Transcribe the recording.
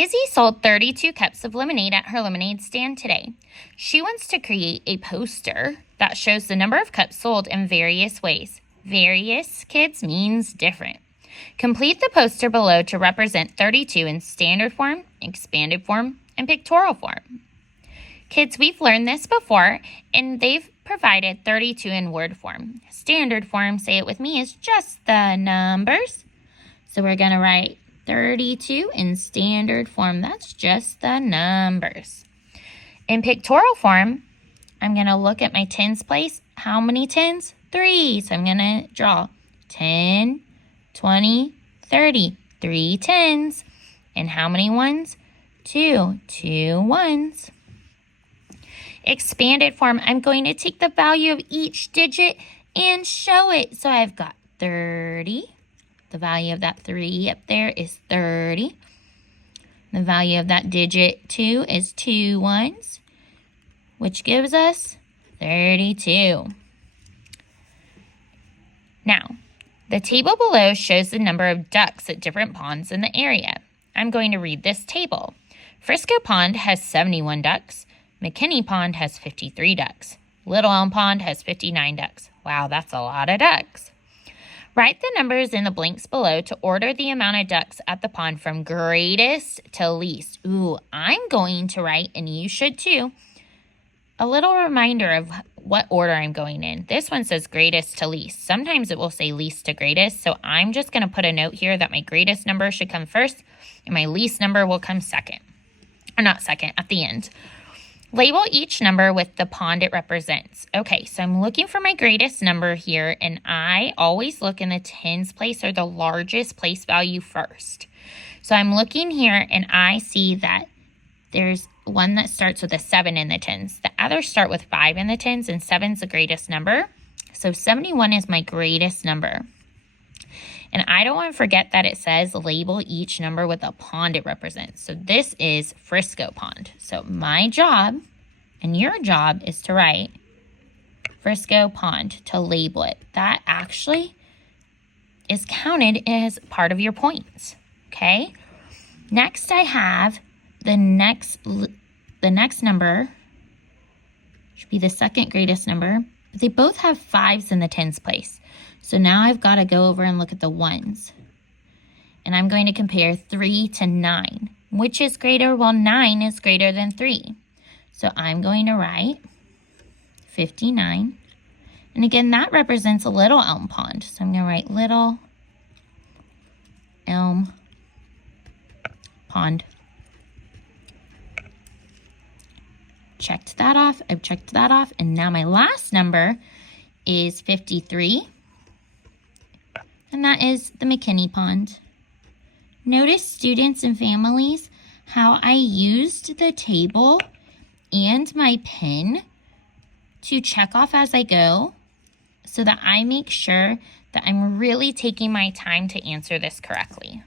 Izzy sold 32 cups of lemonade at her lemonade stand today. She wants to create a poster that shows the number of cups sold in various ways. Various, kids, means different. Complete the poster below to represent 32 in standard form, expanded form, and pictorial form. Kids, we've learned this before, and they've provided 32 in word form. Standard form, say it with me, is just the numbers. So we're going to write 32 in standard form. That's just the numbers. In pictorial form, I'm going to look at my tens place. How many tens? 3. So I'm going to draw 10, 20, 30. 3 tens. And how many ones? 2. 2 ones. Expanded form, I'm going to take the value of each digit and show it. So I've got 30. The value of that 3 up there is 30. The value of that digit 2 is 2 ones, which gives us 32. Now, the table below shows the number of ducks at different ponds in the area. I'm going to read this table. Frisco Pond has 71 ducks. McKinney Pond has 53 ducks. Little Elm Pond has 59 ducks. Wow, that's a lot of ducks. Write the numbers in the blanks below to order the amount of ducks at the pond from greatest to least. Ooh, I'm going to write, and you should too, a little reminder of what order I'm going in. This one says greatest to least. Sometimes it will say least to greatest, so I'm just going to put a note here that my greatest number should come first, and my least number will come second. Or not second, at the end. Label each number with the pond it represents. Okay, so I'm looking for my greatest number here, and I always look in the tens place or the largest place value first. So I'm looking here, and I see that there's one that starts with a 7 in the tens. The others start with 5 in the tens, and 7's the greatest number. So 71 is my greatest number. And I don't want to forget that it says label each number with a pond it represents. So this is Frisco Pond. So my job and your job is to write Frisco Pond, to label it. That actually is counted as part of your points. Okay? Next I have the next number should be the second greatest number. But they both have 5s in the tens place. So now I've got to go over and look at the ones. And I'm going to compare 3 to 9. Which is greater? Well, 9 is greater than 3. So I'm going to write 59. And again, that represents a Little Elm Pond. So I'm going to write Little Elm Pond. Checked that off. I've checked that off. And now my last number is 53. And that is the McKinney Pond. Notice, students and families, how I used the table and my pen to check off as I go so that I make sure that I'm really taking my time to answer this correctly.